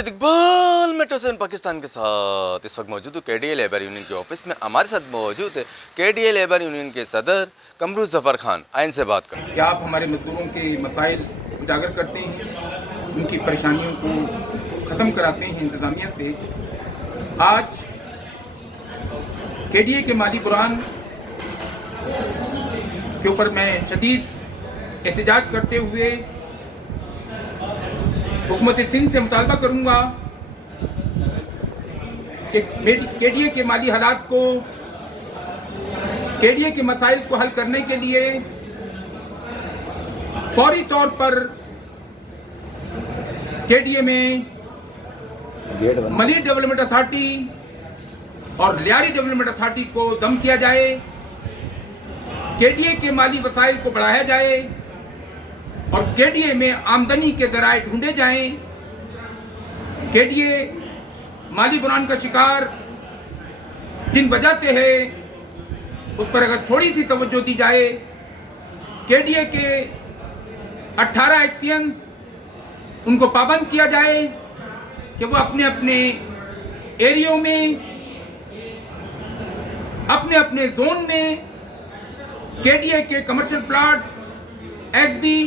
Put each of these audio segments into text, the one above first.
مجید Iqbal metro سے پاکستان کے ساتھ اس وقت موجود ہوں کے ڈی اے لیبر یونین کے آفس میں. ہمارے ساتھ موجود ہے کے ڈی اے لیبر یونین کے صدر قمر ظفر خان. آئین سے بات کریں. کیا آپ ہمارے مزدوروں کے مسائل اجاگر کرتے ہیں، ان کی پریشانیوں کو ختم کراتے ہیں انتظامیہ سے. آج کے ڈی اے کے مالی بحران کے اوپر میں شدید احتجاج کرتے ہوئے حکومت سندھ سے مطالبہ کروں گا کہ کے ڈی اے کے مالی حالات کو، کے ڈی اے کے مسائل کو حل کرنے کے لیے فوری طور پر کے ڈی اے میں ملی ڈیولپمنٹ اتھارٹی اور لیاری ڈیولپمنٹ اتھارٹی کو دم کیا جائے، کے ڈی اے کے مالی وسائل کو بڑھایا جائے اور کے ڈی اے میں آمدنی کے ذرائع ڈھونڈے جائیں. کے ڈی اے مالی بحران کا شکار جن وجہ سے ہے اس پر اگر تھوڑی سی توجہ دی جائے. کے ڈی اے کے 18 ایکشن ان کو پابند کیا جائے کہ وہ اپنے اپنے ایریوں میں، اپنے اپنے زون میں کے ڈی اے کے کمرشل پلاٹ ایس بی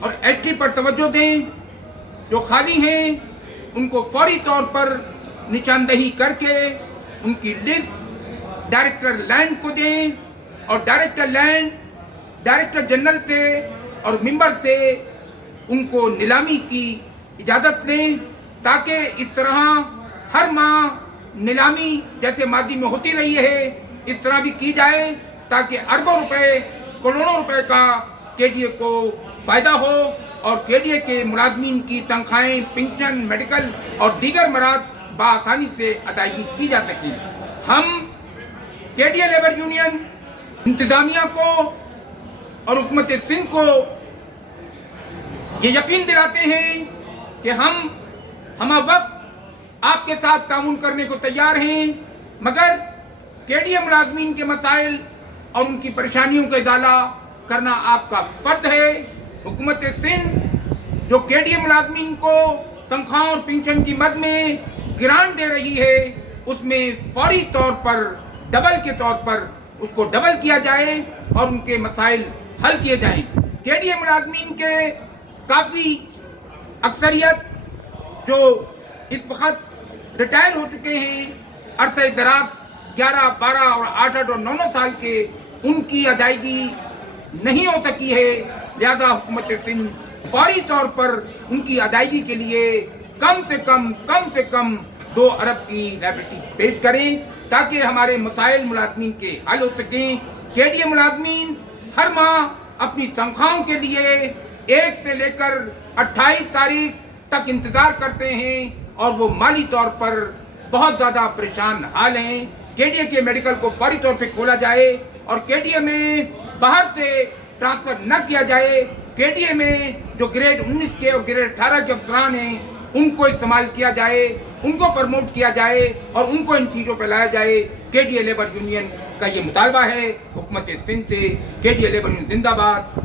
اور ایچ ٹی پر توجہ دیں. جو خالی ہیں ان کو فوری طور پر نشاندہی کر کے ان کی لسٹ ڈائریکٹر لینڈ کو دیں اور ڈائریکٹر لینڈ ڈائریکٹر جنرل سے اور ممبر سے ان کو نیلامی کی اجازت لیں، تاکہ اس طرح ہر ماہ نیلامی جیسے ماضی میں ہوتی رہی ہے اس طرح بھی کی جائے، تاکہ اربوں روپے، کروڑوں روپے کا کے ڈی اے کو فائدہ ہو اور کے ڈی اے کے ملازمین کی تنخواہیں، پنشن، میڈیکل اور دیگر مراد بآسانی سے ادائیگی کی جا سکیں. ہم کے ڈی اے لیبر یونین انتظامیہ کو اور حکومت سندھ کو یہ یقین دلاتے ہیں کہ ہم ہمہ وقت آپ کے ساتھ تعاون کرنے کو تیار ہیں، مگر کے ڈی اے ملازمین کے مسائل اور ان کی پریشانیوں کا ازالہ کرنا آپ کا فرض ہے. حکومت سندھ جو کے ڈی اے ملازمین کو تنخواہوں اور پنشن کی مد میں گرانٹ دے رہی ہے، اس میں فوری طور پر ڈبل کے طور پر اس کو ڈبل کیا جائے اور ان کے مسائل حل کیے جائیں. کے ڈی اے ملازمین کے کافی اکثریت جو اس وقت ریٹائر ہو چکے ہیں، عرصہ دراز 11، 12 اور 8 اور 9 سال کے، ان کی ادائیگی نہیں ہو سکی ہے. لہذا حکومت سندھ فوری طور پر ان کی ادائیگی کے لیے کم سے کم 2 ارب کی لائبلٹی پیش کریں تاکہ ہمارے مسائل ملازمین کے حل ہو سکیں. کے ڈی اے ملازمین ہر ماہ اپنی تنخواہوں کے لیے 1 سے لے کر 28 تاریخ تک انتظار کرتے ہیں اور وہ مالی طور پر بہت زیادہ پریشان حال ہیں. کے ڈی اے کے میڈیکل کو فوری طور پہ کھولا جائے اور کے ڈی اے میں باہر سے ٹرانسفر نہ کیا جائے. کے ڈی اے میں جو گریڈ 19 کے اور گریڈ 18 کے افسران ہیں ان کو استعمال کیا جائے، ان کو پروموٹ کیا جائے اور ان کو ان چیزوں پہ لایا جائے. کے ڈی اے لیبر یونین کا یہ مطالبہ ہے حکومت سندھ سے. کے ڈی اے لیبر یونین زندہ باد.